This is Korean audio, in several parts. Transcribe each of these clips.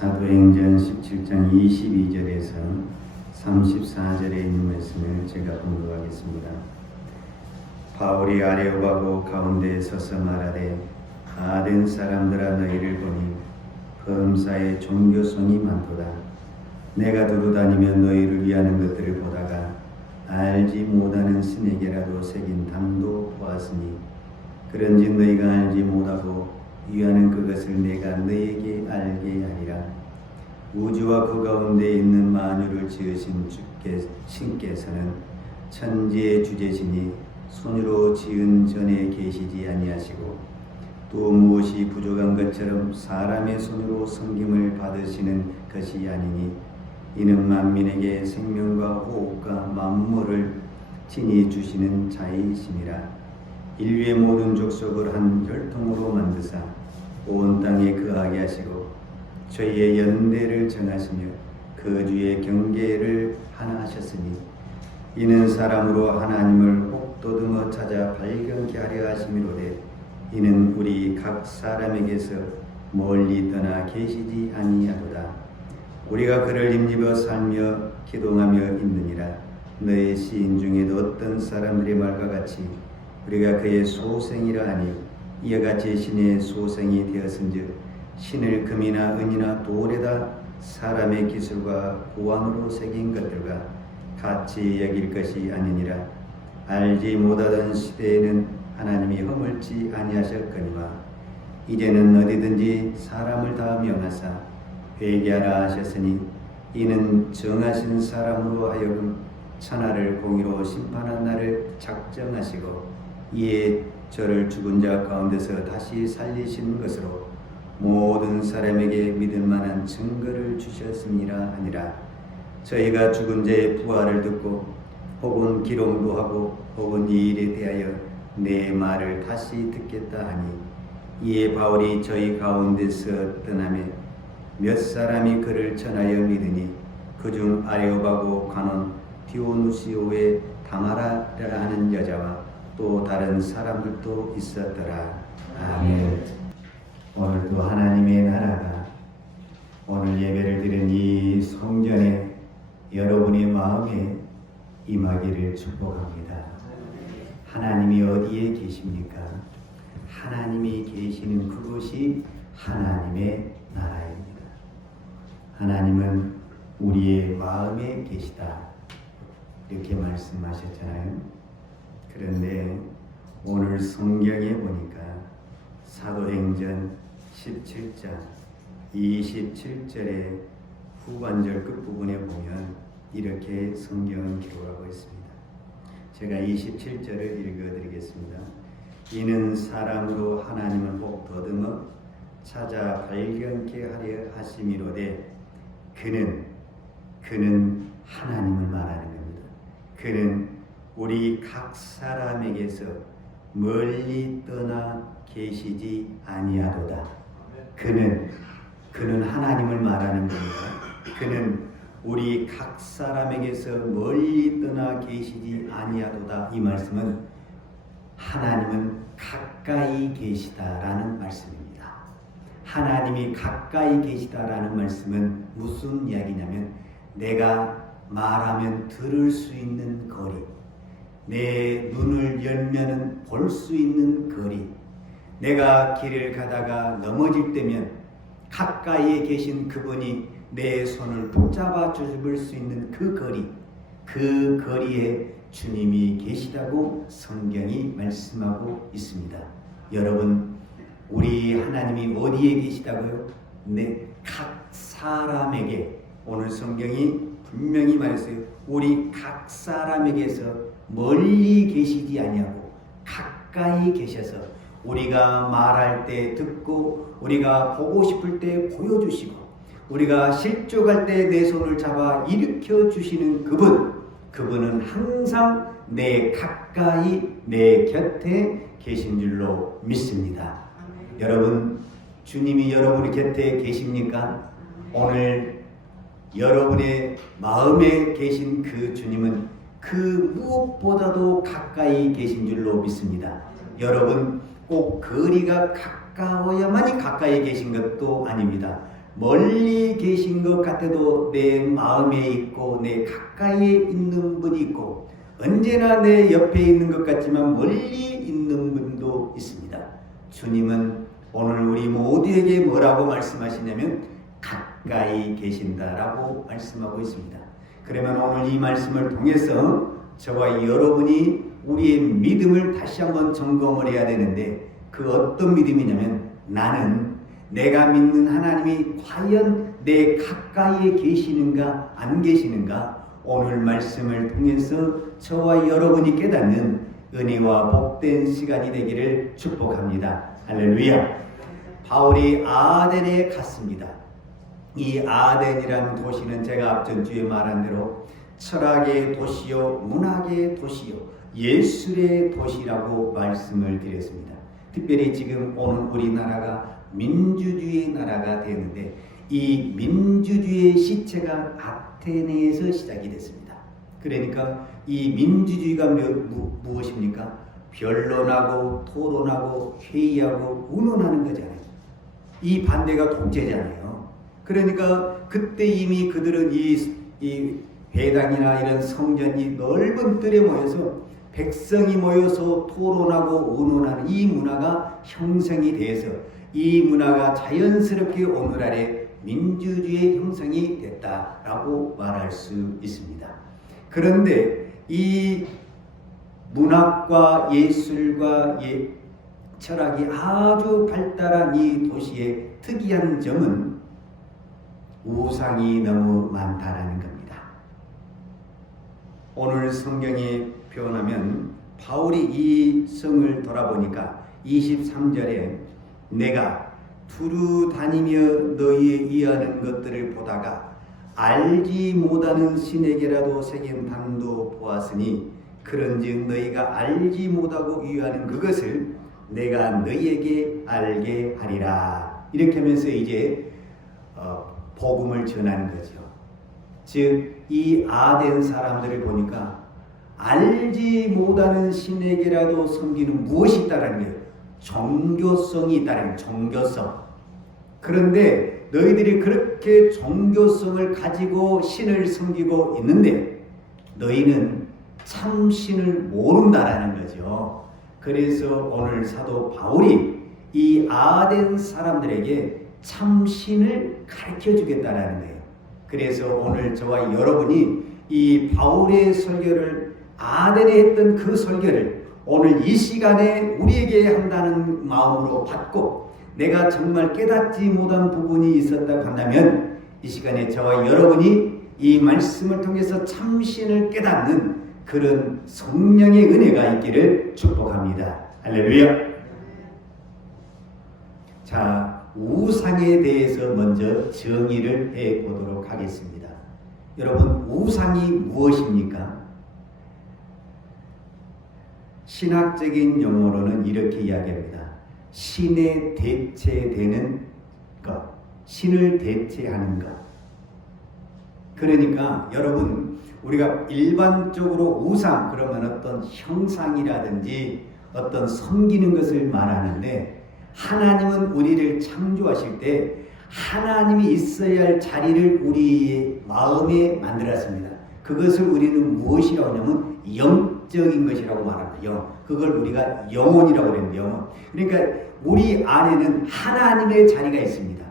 사도행전 17장 22절에서 34절에 있는 말씀을 제가 공부하겠습니다. 바울이 아레오바고 가운데 서서 말하되 아덴 사람들아 너희를 보니 범사에 종교성이 많도다. 내가 두루 다니며 너희를 위하는 것들을 보다가 알지 못하는 신에게라도 새긴 담도 보았으니 그런즉 너희가 알지 못하고 위하는 그것을 내가 너희에게 알게 하리라. 우주와 그 가운데 있는 만유를 지으신 신께서는 천지의 주제시니 손으로 지은 전에 계시지 아니하시고 또 무엇이 부족한 것처럼 사람의 손으로 섬김을 받으시는 것이 아니니 이는 만민에게 생명과 호흡과 만물을 친히 주시는 자이심이라. 인류의 모든 족속을 한 혈통으로 만드사 온 땅에 거하게 하시고 저희의 연대를 정하시며 그 주의 경계를 하나 하셨으니 이는 사람으로 하나님을 혹 더듬어 찾아 발견케 하려 하심이로되 이는 우리 각 사람에게서 멀리 떠나 계시지 아니하도다. 우리가 그를 힘입어 살며 기동하며 있느니라. 너의 시인 중에도 어떤 사람들의 말과 같이 우리가 그의 소생이라 하니 이와 같이 신의 소생이 되었은즉 신을 금이나 은이나 돌에다 사람의 기술과 고안으로 새긴 것들과 같이 여길 것이 아니니라. 알지 못하던 시대에는 하나님이 허물지 아니하셨거니와 이제는 어디든지 사람을 다 명하사 회개하라 하셨으니 이는 정하신 사람으로 하여금 천하를 공의로 심판한 날을 작정하시고 이에 저를 죽은 자 가운데서 다시 살리신 것으로 모든 사람에게 믿을 만한 증거를 주셨음이라 하니라. 저희가 죽은 자의 부활을 듣고 혹은 기롱도 하고 혹은 이 일에 대하여 내 말을 다시 듣겠다 하니 이에 바울이 저희 가운데서 떠나며 몇 사람이 그를 전하여 믿으니 그중 아레오바고 가논 디오누시오의 다마라라 하는 여자와 또 다른 사람들도 있었더라. 아멘. 오늘도 하나님의 나라가 오늘 예배를 드린 이 성전에 여러분의 마음에 임하기를 축복합니다. 하나님이 어디에 계십니까? 하나님이 계시는 그곳이 하나님의 나라입니다. 하나님은 우리의 마음에 계시다. 이렇게 말씀하셨잖아요. 그런데 오늘 성경에 보니까 사도행전 17장 27절의 후반절 끝부분에 보면 이렇게 성경은 기록하고 있습니다. 제가 27절을 읽어드리겠습니다. 이는 사람으로 하나님을 혹 더듬어 찾아 발견케 하려 하심이로되 그는 하나님을 말하는 겁니다. 그는 우리 각 사람에게서 멀리 떠나 계시지 아니하도다. 그는 하나님을 말하는 겁니다. 그는 우리 각 사람에게서 멀리 떠나 계시지 아니하도다. 이 말씀은 하나님은 가까이 계시다라는 말씀입니다. 하나님이 가까이 계시다라는 말씀은 무슨 이야기냐면 내가 말하면 들을 수 있는 거리, 내 눈을 열면은 볼 수 있는 거리, 내가 길을 가다가 넘어질 때면 가까이에 계신 그분이 내 손을 붙잡아 주실 수 있는 그 거리, 그 거리에 주님이 계시다고 성경이 말씀하고 있습니다. 여러분, 우리 하나님이 어디에 계시다고요? 각 사람에게, 오늘 성경이 분명히 말했어요. 우리 각 사람에게서 멀리 계시지 아니하고 가까이 계셔서 우리가 말할 때 듣고 우리가 보고 싶을 때 보여주시고 우리가 실족할 때 내 손을 잡아 일으켜 주시는 그분은 항상 내 가까이 내 곁에 계신 줄로 믿습니다. 여러분, 주님이 여러분의 곁에 계십니까? 오늘 여러분의 마음에 계신 그 주님은 그 무엇보다도 가까이 계신 줄로 믿습니다. 여러분, 꼭 거리가 가까워야만이 가까이 계신 것도 아닙니다. 멀리 계신 것 같아도 내 마음에 있고 내 가까이에 있는 분이 있고 언제나 내 옆에 있는 것 같지만 멀리 있는 분도 있습니다. 주님은 오늘 우리 모두에게 뭐라고 말씀하시냐면 가까이 계신다라고 말씀하고 있습니다. 그러면 오늘 이 말씀을 통해서 저와 여러분이 우리의 믿음을 다시 한번 점검을 해야 되는데 그 어떤 믿음이냐면 나는 내가 믿는 하나님이 과연 내 가까이에 계시는가 안 계시는가 오늘 말씀을 통해서 저와 여러분이 깨닫는 은혜와 복된 시간이 되기를 축복합니다. 할렐루야. 바울이 아덴에 갔습니다. 이 아덴이라는 도시는 제가 앞전 주에 말한 대로 철학의 도시요 문학의 도시요 예술의 도시라고 말씀을 드렸습니다. 특별히 지금 오늘 우리나라가 민주주의 나라가 되는데 이 민주주의의 시체가 아테네에서 시작이 됐습니다. 그러니까 이 민주주의가 무엇입니까? 변론하고 토론하고 회의하고 운운하는 거잖아요. 이 반대가 독재잖아요. 그러니까 그때 이미 그들은 이 회당이나 이런 성전이 넓은 뜰에 모여서 백성이 모여서 토론하고 운운하는 이 문화가 형성이 돼서 이 문화가 자연스럽게 오늘날의 민주주의 형성이 됐다라고 말할 수 있습니다. 그런데 이 문학과 예술과 철학이 아주 발달한 이 도시의 특이한 점은 우상이 너무 많다라는 겁니다. 오늘 성경에 표현하면 바울이 이 성을 돌아보니까 23절에 내가 두루 다니며 너희에 의하는 것들을 보다가 알지 못하는 신에게라도 새긴 단도 보았으니 그런즉 너희가 알지 못하고 의하는 그것을 내가 너희에게 알게 하리라. 이렇게 하면서 이제 복음을 전하는 거죠. 즉 이 아덴 사람들을 보니까 알지 못하는 신에게라도 섬기는 무엇이 있다라는 거예요. 종교성이 있다는 종교성. 그런데 너희들이 그렇게 종교성을 가지고 신을 섬기고 있는데 너희는 참 신을 모른다라는 거죠. 그래서 오늘 사도 바울이 이 아덴 사람들에게 참 신을 가르쳐 주겠다라는 거예요. 그래서 오늘 저와 여러분이 이 바울의 설교를 아덴에 했던 그 설교를 오늘 이 시간에 우리에게 한다는 마음으로 받고 내가 정말 깨닫지 못한 부분이 있었다고 한다면 이 시간에 저와 여러분이 이 말씀을 통해서 참신을 깨닫는 그런 성령의 은혜가 있기를 축복합니다. 할렐루야. 자, 우상에 대해서 먼저 정의를 해보도록 하겠습니다. 여러분, 우상이 무엇입니까? 신학적인 용어로는 이렇게 이야기합니다. 신에 대체되는 것, 신을 대체하는 것. 그러니까 여러분, 우리가 일반적으로 우상 그러면 어떤 형상이라든지 어떤 섬기는 것을 말하는데 하나님은 우리를 창조하실 때 하나님이 있어야 할 자리를 우리의 마음에 만들었습니다. 그것을 우리는 무엇이라고 하냐면 영적인 것이라고 말합니다. 그걸 우리가 영혼이라고 그러는데 영혼. 그러니까 우리 안에는 하나님의 자리가 있습니다.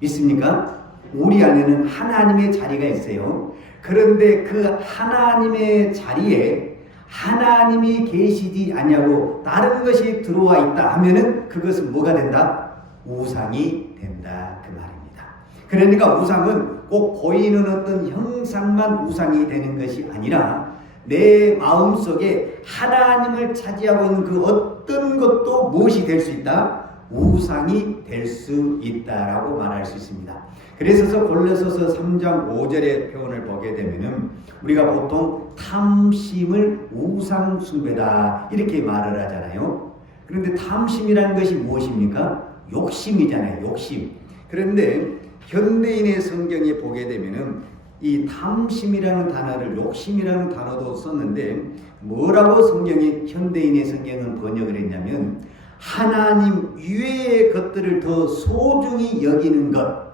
믿습니까? 우리 안에는 하나님의 자리가 있어요. 그런데 그 하나님의 자리에 하나님이 계시지 아니하고 다른 것이 들어와 있다 하면은 그것은 뭐가 된다? 우상이 된다 그 말입니다. 그러니까 우상은 꼭 보이는 어떤 형상만 우상이 되는 것이 아니라 내 마음속에 하나님을 차지하고 있는 그 어떤 것도 무엇이 될 수 있다? 우상이 될 수 있다라고 말할 수 있습니다. 그래서 골로새서 3장 5절의 표현을 보게 되면은 우리가 보통 탐심을 우상 숭배다 이렇게 말을 하잖아요. 그런데 탐심이라는 것이 무엇입니까? 욕심이잖아요. 욕심. 그런데 현대인의 성경에 보게 되면은 이 탐심이라는 단어를 욕심이라는 단어도 썼는데 뭐라고 현대인의 성경은 번역을 했냐면 하나님 이외의 것들을 더 소중히 여기는 것,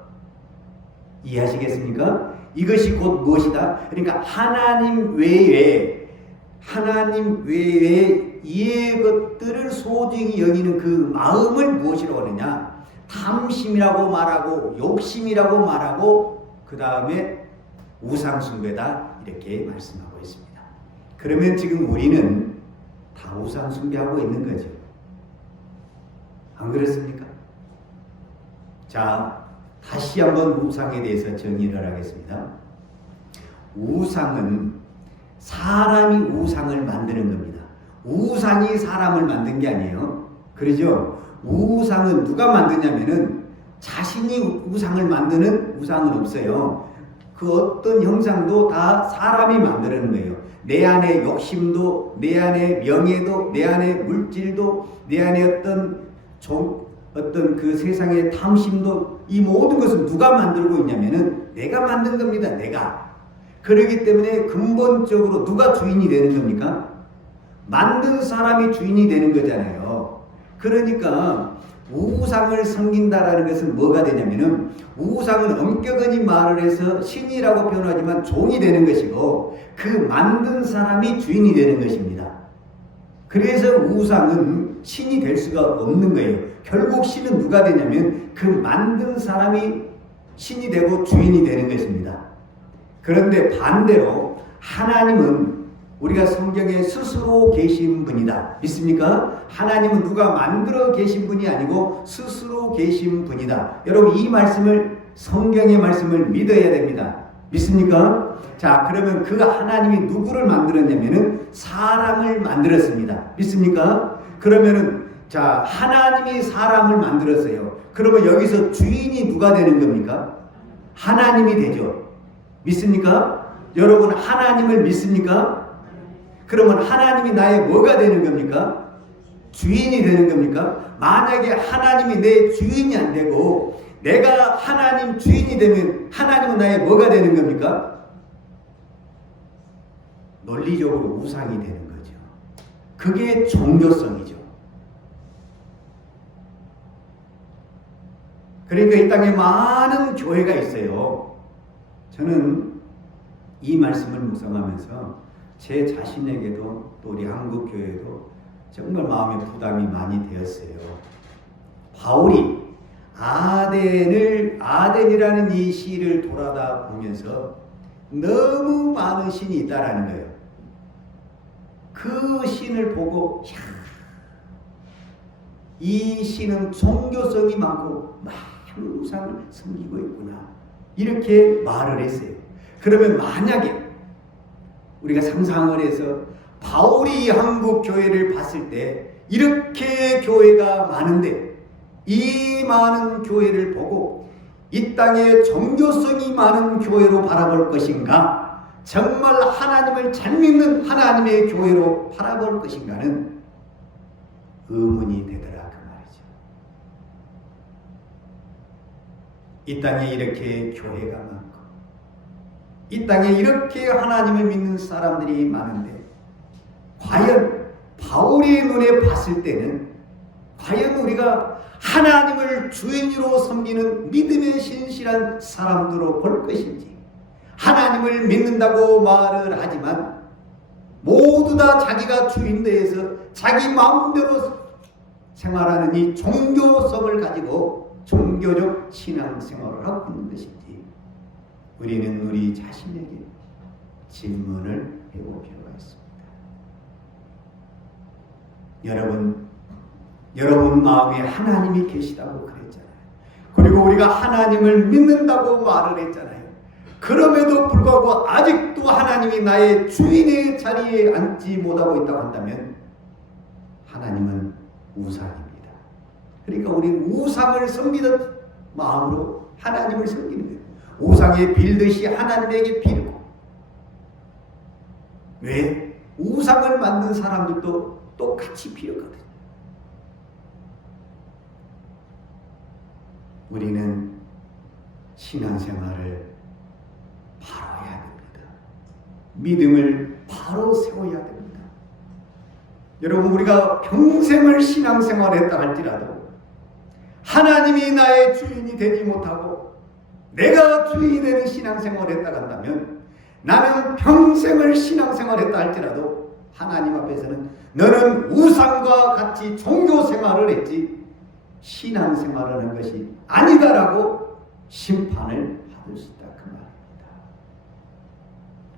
이해하시겠습니까? 이것이 곧 무엇이다? 그러니까 하나님 외에 이 것들을 소중히 여기는 그 마음을 무엇이라고 하느냐? 탐심이라고 말하고 욕심이라고 말하고 그 다음에 우상숭배다 이렇게 말씀하고 있습니다. 그러면 지금 우리는 다 우상숭배하고 있는 거죠. 안 그렇습니까? 자, 다시 한번 우상에 대해서 정의를 하겠습니다. 우상은 사람이 우상을 만드는 겁니다. 우상이 사람을 만든 게 아니에요. 그러죠? 우상은 누가 만드냐면은 자신이 우상을 만드는 우상은 없어요. 그 어떤 형상도 다 사람이 만드는 거예요. 내 안에 욕심도, 내 안에 명예도, 내 안에 물질도, 내 안에 어떤 그 세상의 탐심도, 이 모든 것은 누가 만들고 있냐면은 내가 만든 겁니다. 내가. 그렇기 때문에 근본적으로 누가 주인이 되는 겁니까? 만든 사람이 주인이 되는 거잖아요. 그러니까 우상을 섬긴다라는 것은 뭐가 되냐면은 우상은 엄격하게 말을 해서 신이라고 표현하지만 종이 되는 것이고 그 만든 사람이 주인이 되는 것입니다. 그래서 우상은 신이 될 수가 없는 거예요. 결국 신은 누가 되냐면 그 만든 사람이 신이 되고 주인이 되는 것입니다. 그런데 반대로 하나님은 우리가 성경에 스스로 계신 분이다. 믿습니까? 하나님은 누가 만들어 계신 분이 아니고 스스로 계신 분이다. 여러분 이 말씀을 성경의 말씀을 믿어야 됩니다. 믿습니까? 자, 그러면 그 하나님이 누구를 만들었냐면은 사람을 만들었습니다. 믿습니까? 그러면은 자, 하나님이 사람을 만들었어요. 그러면 여기서 주인이 누가 되는 겁니까? 하나님이 되죠. 믿습니까? 여러분 하나님을 믿습니까? 그러면 하나님이 나의 뭐가 되는 겁니까? 주인이 되는 겁니까? 만약에 하나님이 내 주인이 안 되고 내가 하나님 주인이 되면 하나님은 나의 뭐가 되는 겁니까? 논리적으로 우상이 되는 거죠. 그게 종교성이죠. 그러니까 이 땅에 많은 교회가 있어요. 저는 이 말씀을 묵상하면서 제 자신에게도 또 우리 한국 교회도 정말 마음에 부담이 많이 되었어요. 바울이 아덴이라는 이 시를 돌아다 보면서 너무 많은 신이 있다라는 거예요. 그 신을 보고 이 신은 종교성이 많고 많은 우상을 섬기고 있구나 이렇게 말을 했어요. 그러면 만약에 우리가 상상을 해서 바울이 한국 교회를 봤을 때 이렇게 교회가 많은데 이 많은 교회를 보고 이 땅에 종교성이 많은 교회로 바라볼 것인가, 정말 하나님을 잘 믿는 하나님의 교회로 바라볼 것인가는 의문이 되더라 그 말이죠. 이 땅에 이렇게 교회가 많고 이 땅에 이렇게 하나님을 믿는 사람들이 많은데 과연 바울의 눈에 봤을 때는 과연 우리가 하나님을 주인으로 섬기는 믿음의 신실한 사람들로 볼 것인지, 하나님을 믿는다고 말을 하지만 모두 다 자기가 주인되어서 자기 마음대로 생활하는 이 종교성을 가지고 종교적 신앙생활을 하고 있는 것인지 우리는 우리 자신에게 질문을 해볼 필요가 있습니다. 여러분 마음에 하나님이 계시다고 그랬잖아요. 그리고 우리가 하나님을 믿는다고 말을 했잖아요. 그럼에도 불구하고 아직도 하나님이 나의 주인의 자리에 앉지 못하고 있다고 한다면 하나님은 우상입니다. 그러니까 우리는 우상을 섬기는 마음으로 하나님을 섬기는 거예요. 우상에 빌듯이 하나님에게 빌고. 왜? 우상을 만든 사람들도 똑같이 빌었거든요. 우리는 신앙생활을 바로 해야 됩니다. 믿음을 바로 세워야 됩니다. 여러분, 우리가 평생을 신앙생활을 했다 할지라도 하나님이 나의 주인이 되지 못하고 내가 주인이 되는 신앙생활을 했다고 한다면 나는 평생을 신앙생활을 했다 할지라도 하나님 앞에서는 너는 우상과 같이 종교생활을 했지 신앙생활을 하는 것이 아니다라고 심판을 받을 수 있다 그 말입니다.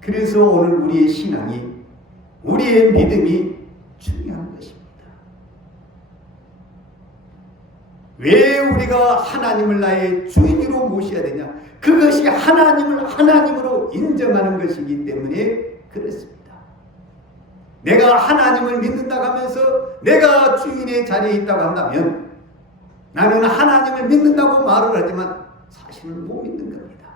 그래서 오늘 우리의 신앙이 우리의 믿음이 중요한 것입니다. 왜 우리가 하나님을 나의 주인으로 모셔야 되냐? 그것이 하나님을 하나님으로 인정하는 것이기 때문에 그렇습니다. 내가 하나님을 믿는다고 하면서 내가 주인의 자리에 있다고 한다면 나는 하나님을 믿는다고 말을 하지만 사실은 못 믿는 겁니다.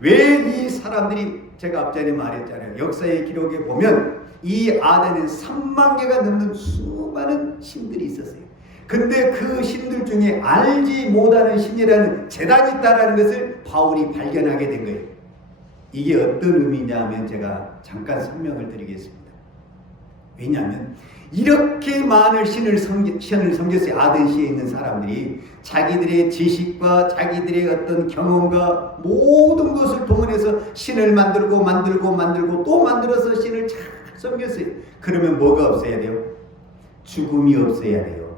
왜 이 사람들이 제가 앞전에 말했잖아요. 역사의 기록에 보면 이 아덴에 3만 개가 넘는 수많은 신들이 있었어요. 근데 그 신들 중에 알지 못하는 신이라는 제단이 있다는 것을 바울이 발견하게 된 거예요. 이게 어떤 의미냐면 제가 잠깐 설명을 드리겠습니다. 왜냐하면 이렇게 많은 신을 섬겼어요. 아덴시에 있는 사람들이 자기들의 지식과 자기들의 어떤 경험과 모든 것을 동원해서 신을 만들고 또 만들어서 신을 잘 섬겼어요. 그러면 뭐가 없어야 돼요? 죽음이 없어야 돼요.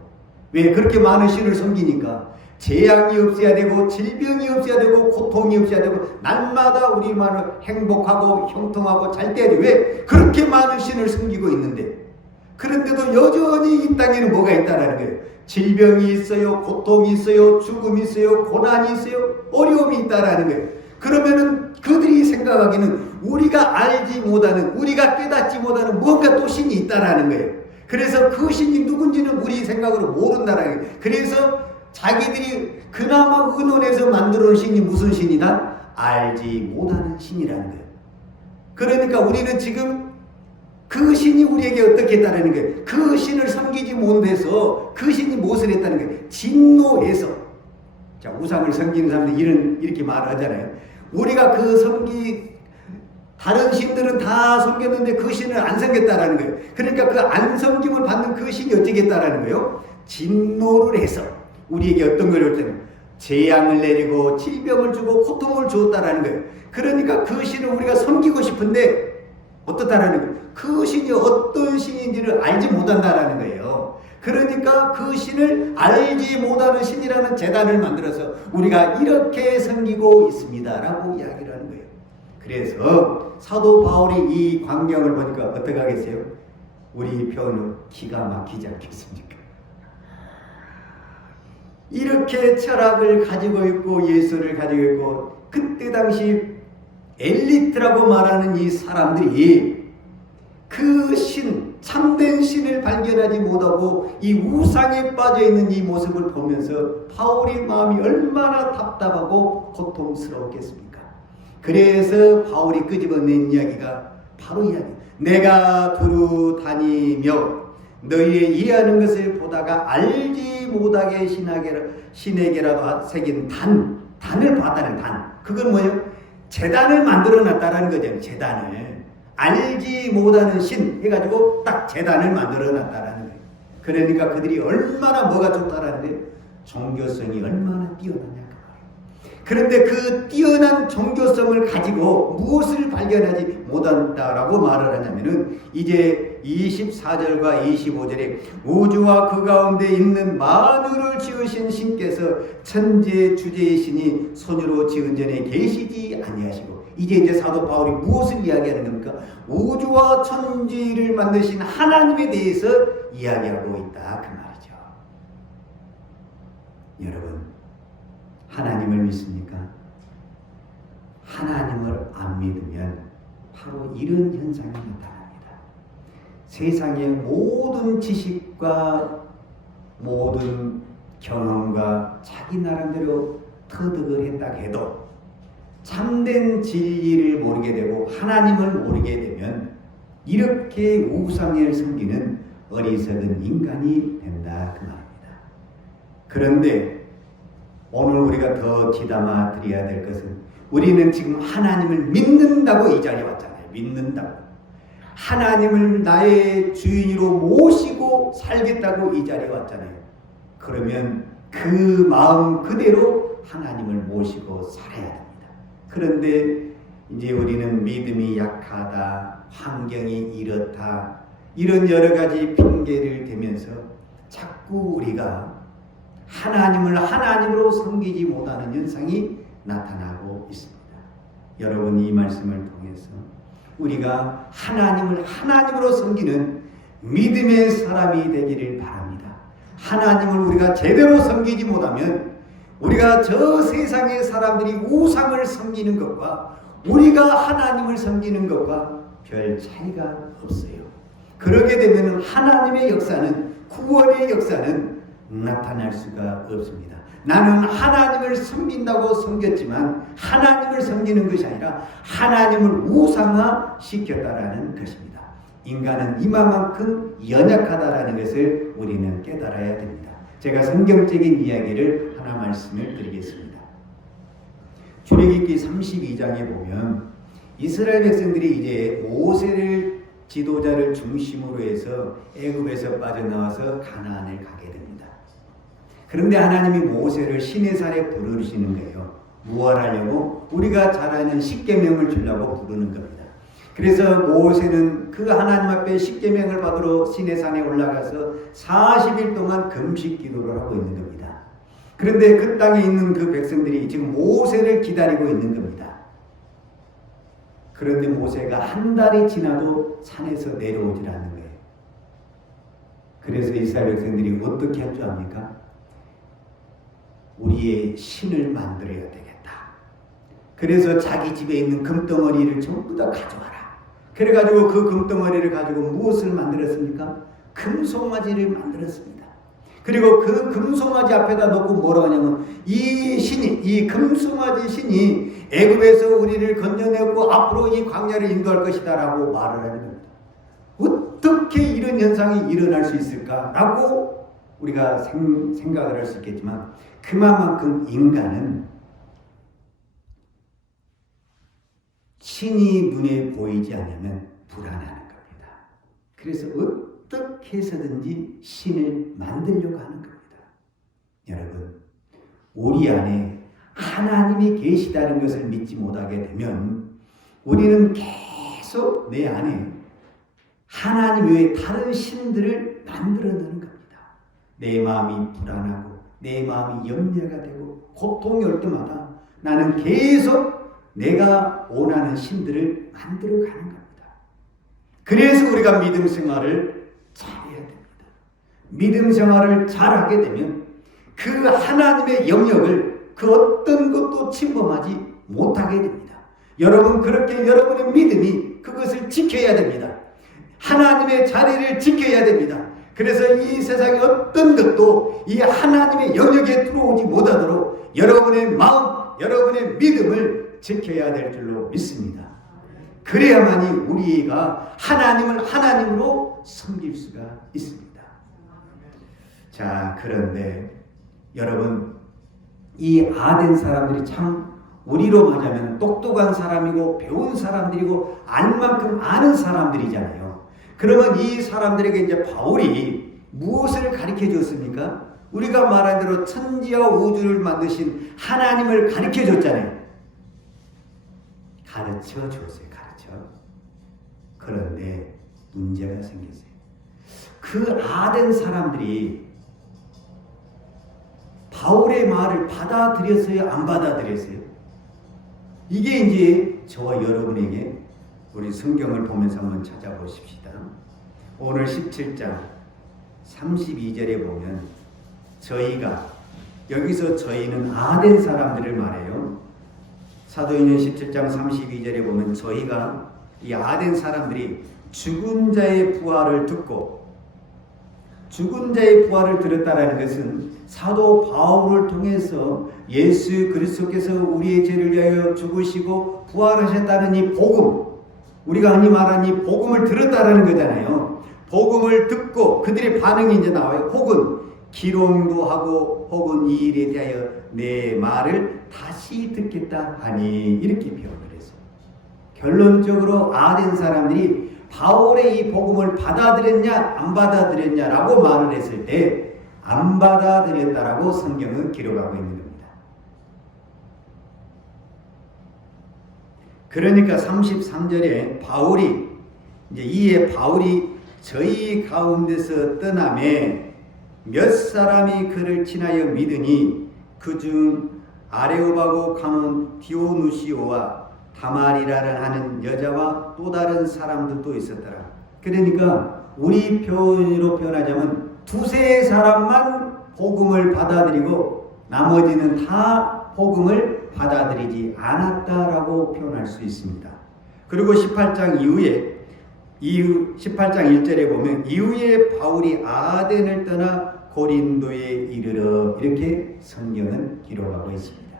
왜? 그렇게 많은 신을 섬기니까 재앙이 없어야 되고 질병이 없어야 되고 고통이 없어야 되고 날마다 우리만을 행복하고 형통하고 잘 돼야 돼. 왜? 그렇게 많은 신을 섬기고 있는데 그런데도 여전히 이 땅에는 뭐가 있다라는 거예요. 질병이 있어요. 고통이 있어요. 죽음이 있어요. 고난이 있어요. 어려움이 있다라는 거예요. 그러면은 그들이 생각하기는 우리가 알지 못하는 우리가 깨닫지 못하는 무언가 또 신이 있다라는 거예요. 그래서 그 신이 누군지는 우리 생각으로 모른다라는 거예요. 그래서 자기들이 그나마 의논해서 만들어놓은 신이 무슨 신이다? 알지 못하는 신이라는 거예요. 그러니까 우리는 지금 그 신이 우리에게 어떻게 했다는 거예요? 그 신을 섬기지 못해서 그 신이 무엇을 했다는 거예요? 진노해서. 자, 우상을 섬기는 사람들이 이렇게 말을 하잖아요. 우리가 다른 신들은 다 섬겼는데 그 신을 안 섬겼다라는 거예요. 그러니까 그 안 섬김을 받는 그 신이 어떻게 했다라는 거예요? 진노를 해서 우리에게 어떤 걸 할 때는 재앙을 내리고 질병을 주고 고통을 주었다라는 거예요. 그러니까 그 신을 우리가 섬기고 싶은데 어떻다라는 거예요? 그 신이 어떤 신인지를 알지 못한다라는 거예요. 그러니까 그 신을 알지 못하는 신이라는 제단을 만들어서 우리가 이렇게 섬기고 있습니다라고 이야기를 하는 거예요. 그래서 사도 바울이 이 광경을 보니까 어떻게 하겠어요? 우리 표현은 기가 막히지 않겠습니까? 이렇게 철학을 가지고 있고 예수를 가지고 있고 그때 당시 엘리트라고 말하는 이 사람들이 그 신, 참된 신을 발견하지 못하고 이 우상에 빠져있는 이 모습을 보면서 바울의 마음이 얼마나 답답하고 고통스러웠겠습니까? 그래서 바울이 끄집어낸 이야기가 바로 이야기. 내가 두루 다니며 너희의 이해하는 것을 보다가 알지 못하게 신에게라도 새긴 단을 봤다는 단. 그건 뭐예요? 제단을 만들어 놨다라는 거죠. 제단을. 알지 못하는 신 해가지고 딱 제단을 만들어 놨다라는 거예요. 그러니까 그들이 얼마나 뭐가 좋다라는 거예요? 종교성이 얼마나 뛰어나냐. 그런데 그 뛰어난 종교성을 가지고 무엇을 발견하지 못한다라고 말을 하냐면은 이제 24절과 25절에 우주와 그 가운데 있는 만유를 지으신 신께서 천재 주제의 신이 손으로 지은 전에 계시지 아니하시고 이제 사도 바울이 무엇을 이야기하는 겁니까? 우주와 천지를 만드신 하나님에 대해서 이야기하고 있다 그 말이죠. 여러분 하나님을 믿습니까? 하나님을 안 믿으면 바로 이런 현상이 나타납니다. 세상의 모든 지식과 모든 경험과 자기 나름대로 터득을 했다 해도 참된 진리를 모르게 되고 하나님을 모르게 되면 이렇게 우상을 섬기는 어리석은 인간이 된다 그 말입니다. 그런데 오늘 우리가 더 귀담아 드려야 될 것은 우리는 지금 하나님을 믿는다고 이 자리에 왔잖아요. 믿는다고. 하나님을 나의 주인으로 모시고 살겠다고 이 자리에 왔잖아요. 그러면 그 마음 그대로 하나님을 모시고 살아야 됩니다. 그런데 이제 우리는 믿음이 약하다, 환경이 이렇다, 이런 여러 가지 핑계를 대면서 자꾸 우리가 하나님을 하나님으로 섬기지 못하는 현상이 나타나고 있습니다. 여러분, 이 말씀을 통해서 우리가 하나님을 하나님으로 섬기는 믿음의 사람이 되기를 바랍니다. 하나님을 우리가 제대로 섬기지 못하면 우리가 저 세상의 사람들이 우상을 섬기는 것과 우리가 하나님을 섬기는 것과 별 차이가 없어요. 그러게 되면 하나님의 역사는, 구원의 역사는 나타날 수가 없습니다. 나는 하나님을 섬긴다고 섬겼지만 하나님을 섬기는 것이 아니라 하나님을 우상화시켰다라는 것입니다. 인간은 이만큼 연약하다라는 것을 우리는 깨달아야 됩니다. 제가 성경적인 이야기를 하나 말씀을 드리겠습니다. 출애굽기 32장에 보면 이스라엘 백성들이 이제 모세를 지도자를 중심으로 해서 애굽에서 빠져나와서 가나안을 가게 됩니다. 그런데 하나님이 모세를 시내산에 부르시는 거예요. 무엇 하려고? 우리가 잘 아는 십계명을 주려고 부르는 겁니다. 그래서 모세는 그 하나님 앞에 십계명을 받으러 시내산에 올라가서 40일 동안 금식 기도를 하고 있는 겁니다. 그런데 그 땅에 있는 그 백성들이 지금 모세를 기다리고 있는 겁니다. 그런데 모세가 한 달이 지나도 산에서 내려오질 않는 거예요. 그래서 이스라엘 백성들이 어떻게 할 줄 압니까? 우리의 신을 만들어야 되겠다. 그래서 자기 집에 있는 금덩어리를 전부 다 가져와라. 그래가지고 그 금덩어리를 가지고 무엇을 만들었습니까? 금송아지를 만들었습니다. 그리고 그 금송아지 앞에다 놓고 뭐라고 하냐면 이 신이, 이 금송아지 신이 애굽에서 우리를 건져내고 앞으로 이 광야를 인도할 것이다 라고 말을 하는 겁니다. 어떻게 이런 현상이 일어날 수 있을까라고 우리가 생각을 할 수 있겠지만 그만큼 인간은 신이 눈에 보이지 않으면 불안하는 겁니다. 그래서 어떻게 해서든지 신을 만들려고 하는 겁니다. 여러분, 우리 안에 하나님이 계시다는 것을 믿지 못하게 되면 우리는 계속 내 안에 하나님 외에 다른 신들을 만들어내는 겁니다. 내 마음이 불안하고 내 마음이 염려가 되고 고통이 올 때마다 나는 계속 내가 원하는 신들을 만들어가는 겁니다. 그래서 우리가 믿음 생활을 잘해야 됩니다. 믿음 생활을 잘하게 되면 그 하나님의 영역을 그 어떤 것도 침범하지 못하게 됩니다. 여러분, 그렇게 여러분의 믿음이 그것을 지켜야 됩니다. 하나님의 자리를 지켜야 됩니다. 그래서 이 세상의 어떤 것도 이 하나님의 영역에 들어오지 못하도록 여러분의 마음, 여러분의 믿음을 지켜야 될 줄로 믿습니다. 그래야만이 우리가 하나님을 하나님으로 섬길 수가 있습니다. 자, 그런데 여러분, 이 아덴 사람들이 참 우리로 말하면 똑똑한 사람이고 배운 사람들이고 알만큼 아는 사람들이잖아요. 그러면 이 사람들에게 이제 바울이 무엇을 가르쳐 줬습니까? 우리가 말한 대로 천지와 우주를 만드신 하나님을 가르쳐 줬잖아요. 가르쳐 줬어요. 그런데 문제가 생겼어요. 그 아덴 사람들이 바울의 말을 받아들였어요? 안 받아들였어요? 이게 이제 저와 여러분에게 우리 성경을 보면서 한번 찾아보십시다. 오늘 17장 32절에 보면 저희가, 여기서 저희는 아덴 사람들을 말해요. 사도행전 17장 32절에 보면 저희가, 이 아덴 사람들이 죽은 자의 부활을 듣고, 죽은 자의 부활을 들었다라는 것은 사도 바울을 통해서 예수 그리스도께서 우리의 죄를 위하여 죽으시고 부활하셨다는 이 복음, 우리가 흔히 말하는 이 복음을 들었다라는 거잖아요. 복음을 듣고 그들의 반응이 이제 나와요. 혹은 기롱도 하고 혹은 이 일에 대하여 내 말을 다시 듣겠다 하니, 이렇게 표현을 했어요. 결론적으로 아덴 사람들이 바울의 이 복음을 받아들였냐 안 받아들였냐라고 말을 했을 때 안 받아들였다라고 성경은 기록하고 있는 겁니다. 그러니까 33절에 바울이 이에 바울이 저희 가운데서 떠나매 몇 사람이 그를 친하여 믿으니 그중 아레오바고 가문 디오누시오와 다말이라는 하는 여자와 또 다른 사람들도 있었더라. 그러니까 우리 표현으로 표현하자면 두세 사람만 복음을 받아들이고 나머지는 다 복음을 받아들이지 않았다라고 표현할 수 있습니다. 그리고 18장 18장 1절에 보면 이후에 바울이 아덴을 떠나 고린도에 이르러 이렇게 성경은 기록하고 있습니다.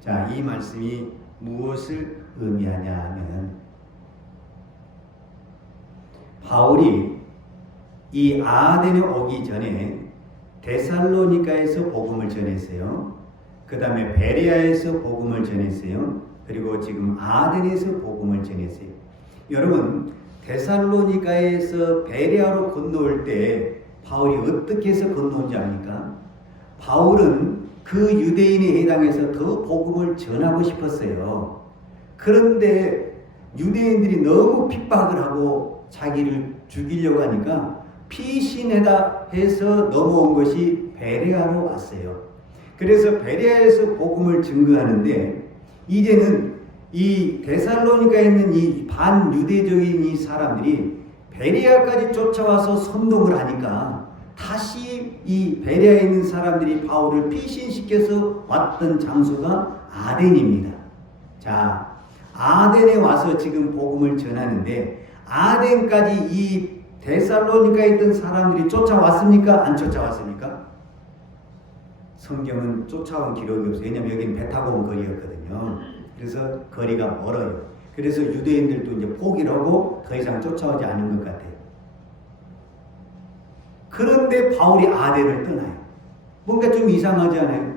자, 이 말씀이 무엇을 의미하냐 하면 바울이 이 아덴에 오기 전에 데살로니가에서 복음을 전했어요. 그 다음에 베레아에서 복음을 전했어요. 그리고 지금 아덴에서 복음을 전했어요. 여러분, 데살로니가에서 베레아로 건너올 때 바울이 어떻게 해서 건너온지 압니까? 바울은 그 유대인에 해당해서 더 복음을 전하고 싶었어요. 그런데 유대인들이 너무 핍박을 하고 자기를 죽이려고 하니까 피신해다 해서 넘어온 것이 베레아로 왔어요. 그래서 베레아에서 복음을 증거하는데 이제는 이 데살로니가에 있는 이 반유대적인 이 사람들이 베레아까지 쫓아와서 선동을 하니까 다시 이 베레아에 있는 사람들이 바울을 피신시켜서 왔던 장소가 아덴입니다. 자, 아덴에 와서 지금 복음을 전하는데 아덴까지 이 데살로니가에 있던 사람들이 쫓아왔습니까? 안 쫓아왔습니까? 성경은 쫓아온 기록이 없어요. 왜냐하면 여기는 배 타고 온 거리였거든요. 그래서 거리가 멀어요. 그래서 유대인들도 이제 포기를 하고 더 이상 쫓아오지 않은 것 같아요. 그런데 바울이 아덴을 떠나요. 뭔가 좀 이상하지 않아요?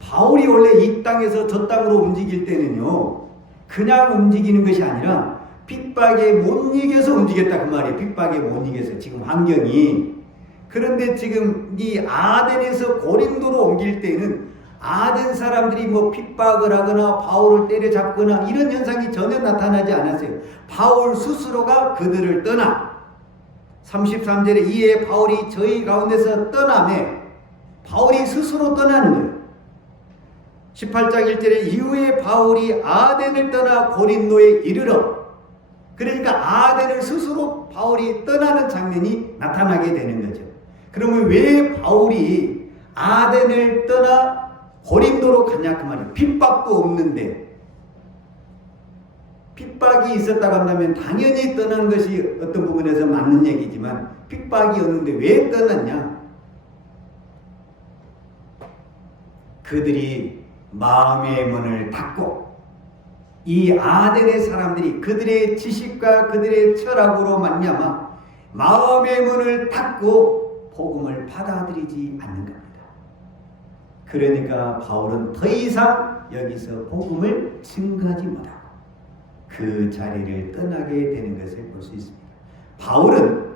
바울이 원래 이 땅에서 저 땅으로 움직일 때는요, 그냥 움직이는 것이 아니라 핍박에 못 이겨서 움직였다 그 말이에요. 핍박에 못 이겨서 지금 환경이. 그런데 지금 이 아덴에서 고린도로 옮길 때는 아덴 사람들이 뭐 핍박을 하거나 바울을 때려잡거나 이런 현상이 전혀 나타나지 않았어요. 바울 스스로가 그들을 떠나 33절에 이에 바울이 저희 가운데서 떠나매 바울이 스스로 떠나는 거예요. 18장 1절에 이후에 바울이 아덴을 떠나 고린도에 이르러 그러니까 아덴을 스스로 바울이 떠나는 장면이 나타나게 되는 거죠. 그러면 왜 바울이 아덴을 떠나 고린도로 가냐 그 말이에요. 핍박도 없는데 핍박이 있었다고 한다면 당연히 떠난 것이 어떤 부분에서 맞는 얘기지만 핍박이 없는데 왜 떠났냐? 그들이 마음의 문을 닫고 이 아덴의 사람들이 그들의 지식과 그들의 철학으로 말미암아 마음의 문을 닫고 복음을 받아들이지 않는 겁니다. 그러니까 바울은 더 이상 여기서 복음을 증거하지 못하고 그 자리를 떠나게 되는 것을 볼 수 있습니다. 바울은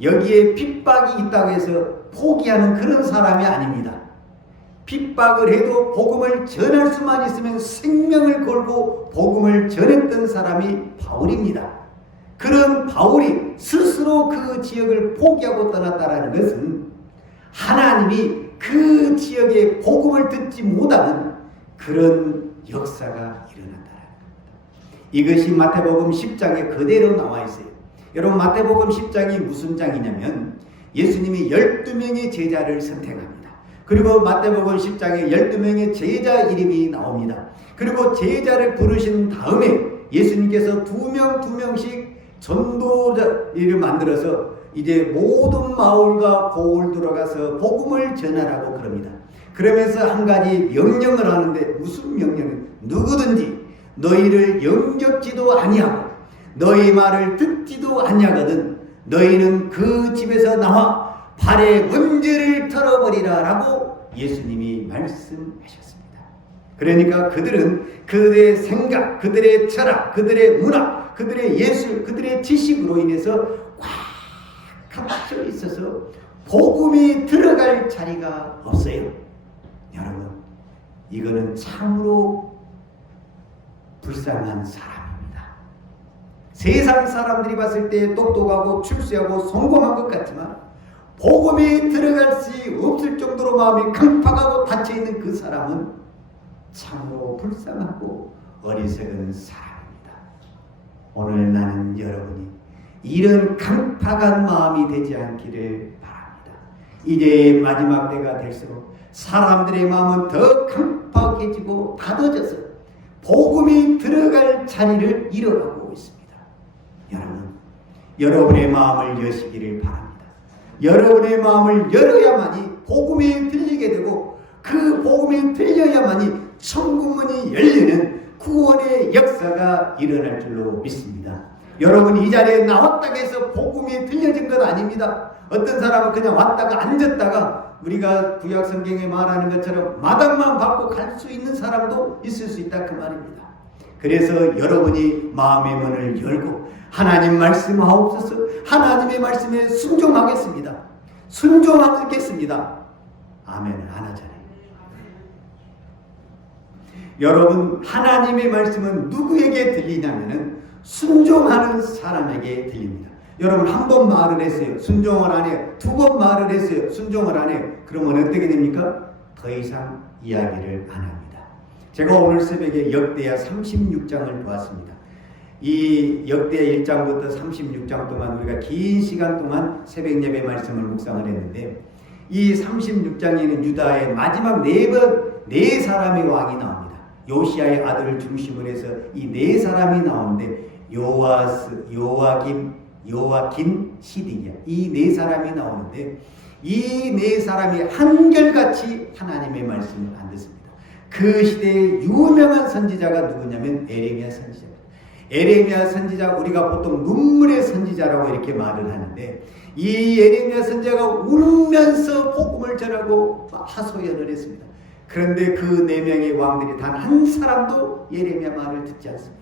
여기에 핍박이 있다고 해서 포기하는 그런 사람이 아닙니다. 핍박을 해도 복음을 전할 수만 있으면 생명을 걸고 복음을 전했던 사람이 바울입니다. 그런 바울이 스스로 그 지역을 포기하고 떠났다는 것은 하나님이 그 지역에 복음을 듣지 못하는 그런 역사가 일어난다는 겁니다. 이것이 마태복음 10장에 그대로 나와 있어요. 여러분 마태복음 10장이 무슨 장이냐면 예수님이 12명의 제자를 선택합니다. 그리고 마태복음 10장에 12명의 제자 이름이 나옵니다. 그리고 제자를 부르신 다음에 예수님께서 두 명씩 전도자를 만들어서 이제 모든 마을과 고을 들어가서 복음을 전하라고 그럽니다. 그러면서 한 가지 명령을 하는데 무슨 명령은 누구든지 너희를 영접지도 아니하고 너희 말을 듣지도 아니하거든 너희는 그 집에서 나와 발에 먼지를 털어버리라 라고 예수님이 말씀하셨습니다. 그러니까 그들은 그들의 생각, 그들의 철학, 그들의 문화, 그들의 예술, 그들의 지식으로 인해서 꽉 갇혀 있어서 복음이 들어갈 자리가 없어요. 여러분, 이거는 참으로 불쌍한 사람입니다. 세상 사람들이 봤을 때 똑똑하고 출세하고 성공한 것 같지만 복음에 들어갈 수 없을 정도로 마음이 강팍하고 닫혀있는 그 사람은 참으로 불쌍하고 어리석은 사람입니다. 오늘 나는 여러분이 이런 강팍한 마음이 되지 않기를 바랍니다. 이제 마지막 때가 될수록 사람들의 마음은 더 강팍해지고 닫아져서 복음이 들어갈 자리를 잃어가고 있습니다. 여러분, 여러분의 마음을 여시기를 바랍니다. 여러분의 마음을 열어야만이 복음이 들리게 되고 그 복음이 들려야만이 천국문이 열리는 구원의 역사가 일어날 줄로 믿습니다. 여러분, 이 자리에 나왔다고 해서 복음이 들려진 것 아닙니다. 어떤 사람은 그냥 왔다가 앉았다가 우리가 구약 성경에 말하는 것처럼 마당만 받고 갈 수 있는 사람도 있을 수 있다 그 말입니다. 그래서 여러분이 마음의 문을 열고 하나님 말씀하옵소서, 하나님의 말씀에 순종하겠습니다. 순종하겠습니다. 아멘 안 하잖아요. 여러분, 하나님의 말씀은 누구에게 들리냐면은 순종하는 사람에게 들립니다. 여러분, 한 번 말을 했어요. 순종을 안 해요. 두 번 말을 했어요. 순종을 안 해요. 그러면 어떻게 됩니까? 더 이상 이야기를 안 합니다. 제가 오늘 새벽에 역대하 36장을 보았습니다. 이 역대하 1장부터 36장 동안 우리가 긴 시간 동안 새벽 예배 말씀을 묵상을 했는데, 이 36장에는 유다의 마지막 네 사람의 왕이 나옵니다. 요시아의 아들을 중심으로 해서 이 네 사람이 나오는데 요아스, 요아긴, 시드기야, 이 네 사람이 나오는데 이 네 사람이 한결같이 하나님의 말씀을 안 듣습니다. 그 시대의 유명한 선지자가 누구냐면 에레미야 선지자입니다. 에레미야 선지자, 우리가 보통 눈물의 선지자라고 이렇게 말을 하는데, 이 에레미야 선지자가 울면서 복음을 전하고 하소연을 했습니다. 그런데 그 네 명의 왕들이 단 한 사람도 예레미야 말을 듣지 않습니다.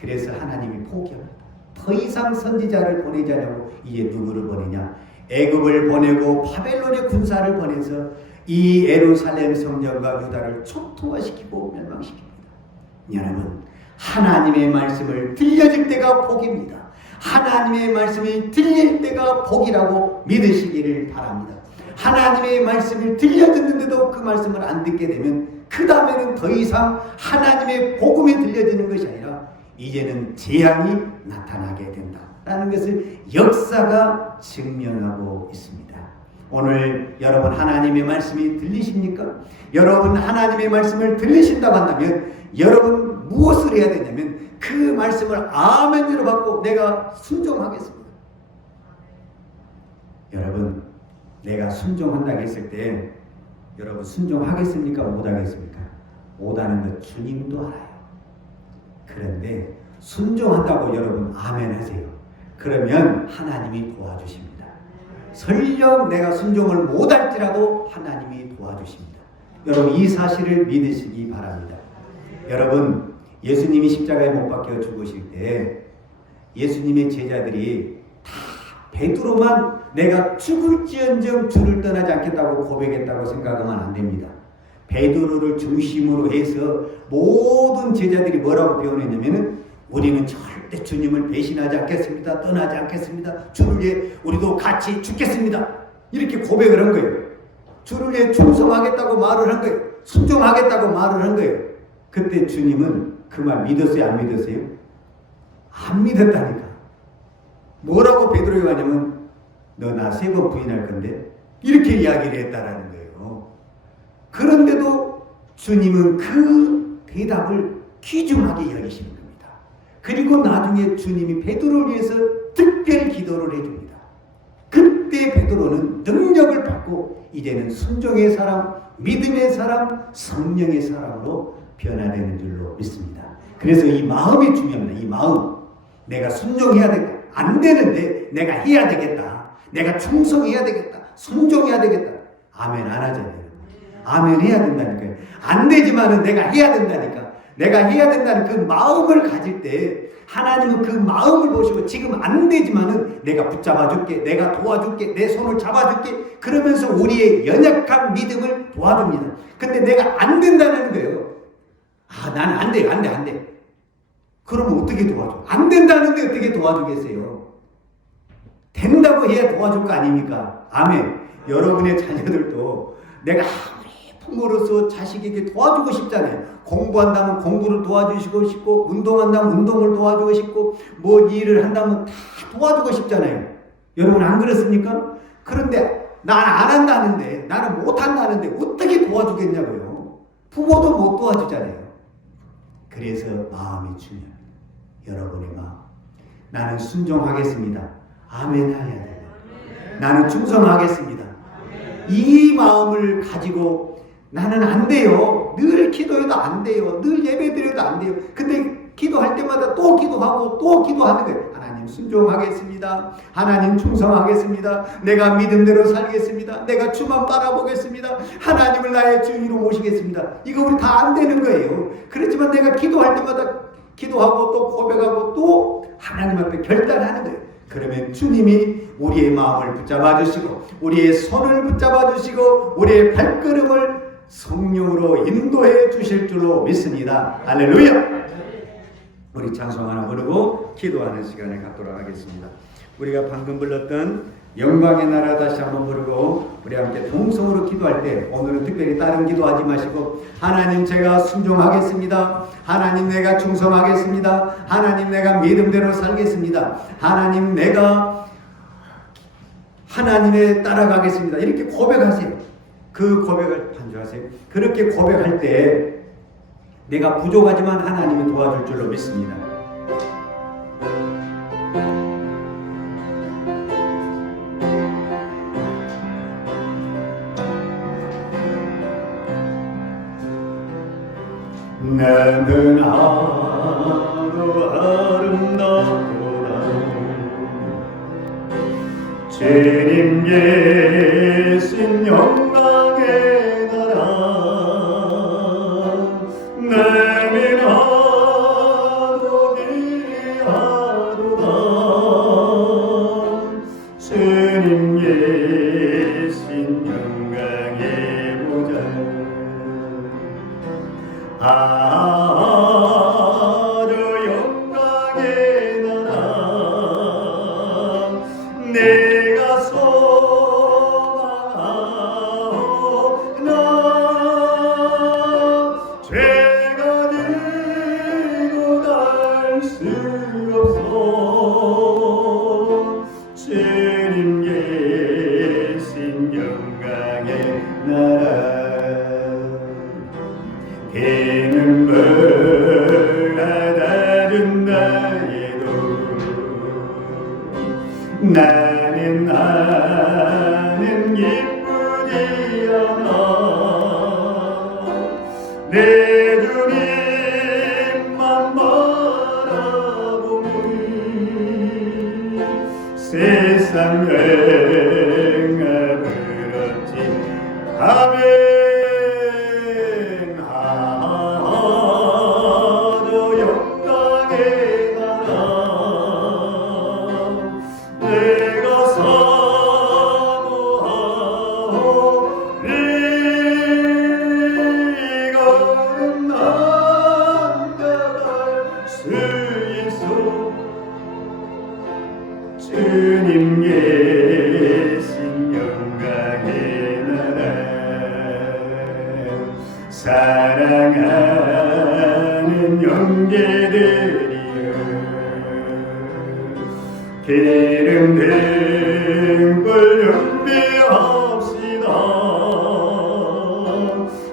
그래서 하나님이 포기합니다. 더 이상 선지자를 보내지 않냐고. 이제 누구를 보내냐? 애굽을 보내고 바벨론의 군사를 보내서 이 예루살렘 성전과 유다를 초토화시키고 멸망시킵니다. 여러분, 하나님의 말씀을 들려줄 때가 복입니다. 하나님의 말씀이 들릴 때가 복이라고 믿으시기를 바랍니다. 하나님의 말씀을 들려듣는데도 그 말씀을 안 듣게 되면 그 다음에는 더 이상 하나님의 복음이 들려지는 것이 아니라 이제는 재앙이 나타나게 된다라는 것을 역사가 증명하고 있습니다. 오늘 여러분, 하나님의 말씀이 들리십니까? 여러분, 하나님의 말씀을 들리신다고 한다면 여러분 무엇을 해야 되냐면 그 말씀을 아멘으로 받고 내가 순종하겠습니다. 여러분, 내가 순종한다고 했을 때 여러분 순종하겠습니까? 못하겠습니까? 못하는 것 주님도 알아요. 그런데 순종한다고 여러분 아멘 하세요. 그러면 하나님이 도와주십니다. 설령 내가 순종을 못할지라도 하나님이 도와주십니다. 여러분, 이 사실을 믿으시기 바랍니다. 여러분, 예수님이 십자가에 못 박혀 죽으실 때 예수님의 제자들이 다 베드로만 내가 죽을지언정 주를 떠나지 않겠다고 고백했다고 생각하면 안 됩니다. 베드로를 중심으로 해서 모든 제자들이 뭐라고 표현했냐면은 우리는 절대 주님을 배신하지 않겠습니다. 떠나지 않겠습니다. 주를 위해 우리도 같이 죽겠습니다. 이렇게 고백을 한 거예요. 주를 위해 충성하겠다고 말을 한 거예요. 순종하겠다고 말을 한 거예요. 그때 주님은 그 말 믿었어요? 안 믿었어요? 안 믿었다니까. 뭐라고 베드로가 하냐면 너 나 3번 부인할 건데 이렇게 이야기를 했다라는 거예요. 그런데도 주님은 그 대답을 귀중하게 여기시는 겁니다. 그리고 나중에 주님이 베드로를 위해서 특별 기도를 해줍니다. 그때 베드로는 능력을 받고 이제는 순종의 사람, 믿음의 사람, 성령의 사람으로 변화되는 줄로 믿습니다. 그래서 이 마음이 중요합니다. 이 마음. 내가 순종해야 되겠다. 안 되는데 내가 해야 되겠다. 내가 충성해야 되겠다. 순종해야 되겠다. 아멘 안 하잖아요. 아멘 해야 된다니까요. 안 되지만은 내가 해야 된다니까. 내가 해야 된다는 그 마음을 가질 때 하나님은 그 마음을 보시고 지금 안 되지만은 내가 붙잡아줄게. 내가 도와줄게. 내 손을 잡아줄게. 그러면서 우리의 연약한 믿음을 도와줍니다. 근데 내가 안 된다는 거예요. 아, 나는 안 돼. 그러면 어떻게 도와줘? 안 된다는데 어떻게 도와주겠어요? 된다고 해야 도와줄 거 아닙니까? 아멘. 여러분의 자녀들도 내가 아무리 부모로서 자식에게 도와주고 싶잖아요. 공부한다면 공부를 도와주시고 싶고, 운동한다면 운동을 도와주고 싶고, 뭐 일을 한다면 다 도와주고 싶잖아요. 여러분 안 그렇습니까? 그런데 난 안 한다는데, 나는 못 한다는데 어떻게 도와주겠냐고요. 부모도 못 도와주잖아요. 그래서 마음이 중요합니다. 여러분의 마음. 나는 순종하겠습니다. 아멘 해야 돼요. 나는 충성하겠습니다. 이 마음을 가지고 나는 안 돼요. 늘 기도해도 안 돼요. 늘 예배드려도 안 돼요. 근데 기도할 때마다 또 기도하고 또 기도하는 거예요. 하나님 순종하겠습니다. 하나님 충성하겠습니다. 내가 믿음대로 살겠습니다. 내가 주만 바라보겠습니다. 하나님을 나의 주인으로 모시겠습니다. 이거 우리 다 안 되는 거예요. 그렇지만 내가 기도할 때마다 기도하고 또 고백하고 또 하나님 앞에 결단하는 거예요. 그러면 주님이 우리의 마음을 붙잡아 주시고, 우리의 손을 붙잡아 주시고, 우리의 발걸음을 성령으로 인도해 주실 줄로 믿습니다. 할렐루야. 우리 찬송 하나 부르고 기도하는 시간을 갖도록 하겠습니다. 우리가 방금 불렀던 영광의 나라 다시 한번 부르고 우리 함께 동성으로 기도할 때, 오늘은 특별히 다른 기도하지 마시고, 하나님 제가 순종하겠습니다. 하나님 내가 충성하겠습니다. 하나님 내가 믿음대로 살겠습니다. 하나님 내가 하나님에 따라가겠습니다. 이렇게 고백하세요. 그 고백을 반주하세요. 그렇게 고백할 때 내가 부족하지만 하나님이 도와줄 줄로 믿습니다. 나는 하루 아름답도다 주님 계신 영광의 나라 나는 하루 기리하도다 주님 계신 영광의 보좌 아주 영광의 나라 내가 소망하오나 죄가 들고 갈 수 없어 주님 계신 영광의 나라 비는 몰아다른다 해도 나는 기쁘지 않아 내 주님만 바라보니 세상 여행을 부렀지 아멘. 주님 계신 영광의 나라 사랑하는 형제들이여 기름 등불 준비합시다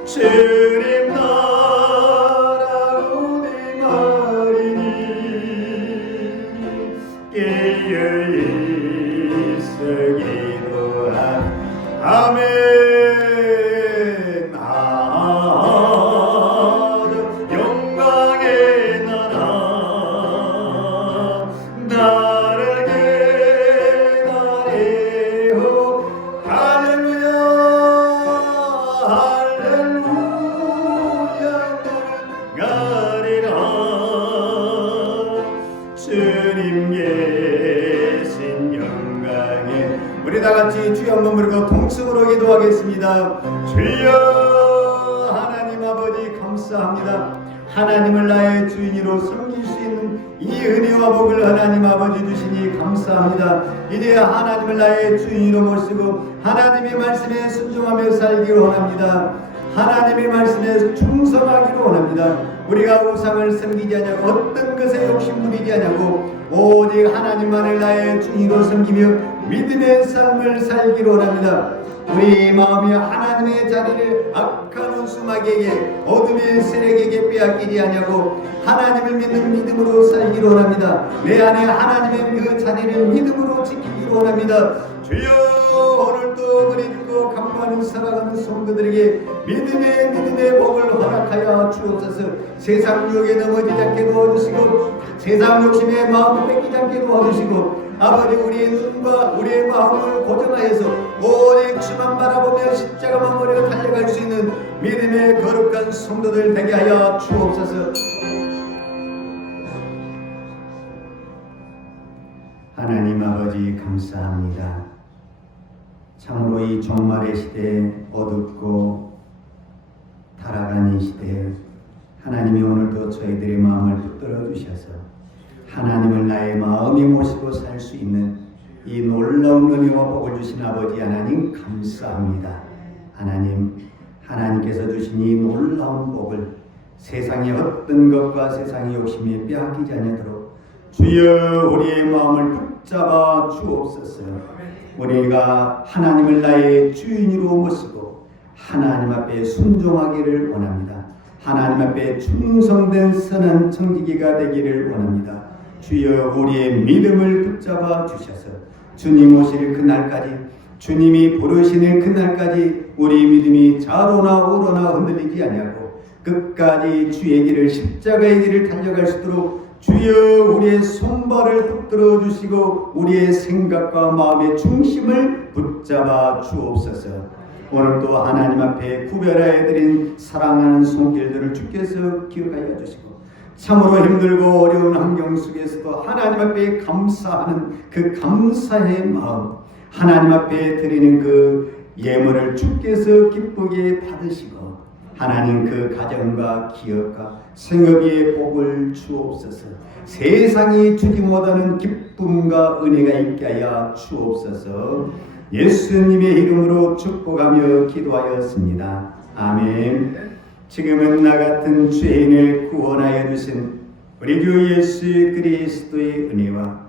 주님 나라 오니 말이니 깨어있어 기도함 아멘. 아주 영광의 나라 나를 기다리오 할렐루야 할렐루야 가리라 주님 계신 영광에 우리 다같이 주여 한번 부르고 동성으로 기도하겠습니다. 주여 하나님 아버지 감사합니다. 하나님을 나의 주인으로 섬길 수 있는 이 은혜와 복을 하나님 아버지 주시니 감사합니다. 이제 하나님을 나의 주인으로 모시고 하나님의 말씀에 순종하며 살기로 원합니다. 하나님의 말씀에 충성하기로 원합니다. 우리가 우상을 섬기지 않냐고, 어떤 것에 욕심 부리지 않냐고, 오직 하나님만을 나의 주인으로 섬기며 믿음의 삶을 살기로 원합니다. 우리 마음이 하나님의 자리를 악한 원수마귀에게, 어둠의 세력에게 빼앗기지 않냐고, 하나님을 믿는 믿음으로 살기로 원합니다. 내 안에 하나님의 그 자리를 믿음으로 지키기로 원합니다. 주여, 오늘도 우리 믿고 감사하는 살아가는 성도들에게 믿음의 복을 허락하여 주옵소서. 세상 유혹에 넘어지지 않게 도와주시고, 세상 욕심에 마음을 뺏기지 않게 도와주시고, 아버지, 우리의 눈과 우리의 마음을 고정하여서 오직 주만 바라보며 십자가만 머리로 달려갈 수 있는 믿음의 거룩한 성도들 되게 하여 주옵소서. 하나님 아버지, 감사합니다. 참으로 이 종말의 시대에, 어둡고 타락한 이 시대에 하나님이 오늘도 저희들의 마음을 붙들어 주셔서 하나님을 나의 마음에 모시고 살 수 있는 이 놀라운 은혜와 복을 주신 아버지 하나님, 감사합니다. 하나님께서 주신 이 놀라운 복을 세상의 어떤 것과 세상의 욕심에 빼앗기지 않도록 주여 우리의 마음을 붙잡아 주옵소서. 우리가 하나님을 나의 주인으로 모시고 하나님 앞에 순종하기를 원합니다. 하나님 앞에 충성된 선한 청지기가 되기를 원합니다. 주여, 우리의 믿음을 붙잡아 주셔서 주님 오실 그날까지, 주님이 부르시는 그날까지 우리 믿음이 좌로나 우로나 흔들리지 아니하고 끝까지 주의 길을, 십자가의 길을 달려갈 수 있도록 주여 우리의 손발을 붙들어 주시고 우리의 생각과 마음의 중심을 붙잡아 주옵소서. 오늘도 하나님 앞에 구별하여 드린 사랑하는 손길들을 주께서 기억하여 주시고, 참으로 힘들고 어려운 환경 속에서도 하나님 앞에 감사하는 그 감사의 마음, 하나님 앞에 드리는 그 예물을 주께서 기쁘게 받으시고, 하나님 그 가정과 기업과 생업의 복을 주옵소서. 세상이 주지 못하는 기쁨과 은혜가 있게 하여 주옵소서. 예수님의 이름으로 축복하며 기도하였습니다. 아멘. 지금은 나 같은 죄인을 구원하여 주신 우리 주 예수 그리스도의 은혜와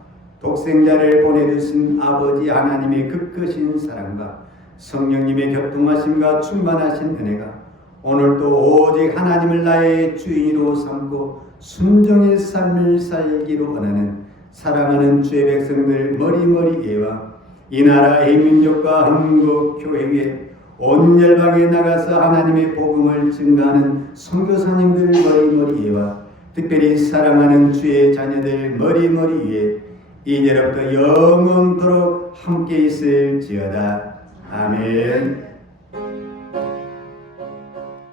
독생자를 보내주신 아버지 하나님의 극크신 사랑과 성령님의 교통하심과 충만하신 은혜가 오늘도 오직 하나님을 나의 주인으로 삼고 순종의 삶을 살기로 원하는 사랑하는 주의 백성들 머리머리에와 이 나라의 민족과 한국 교회 위에 온 열방에 나가서 하나님의 복음을 증가하는 선교사님들 머리머리에와 특별히 사랑하는 주의 자녀들 머리머리에 이제로부터 영원토록 함께 있을지어다. 아멘.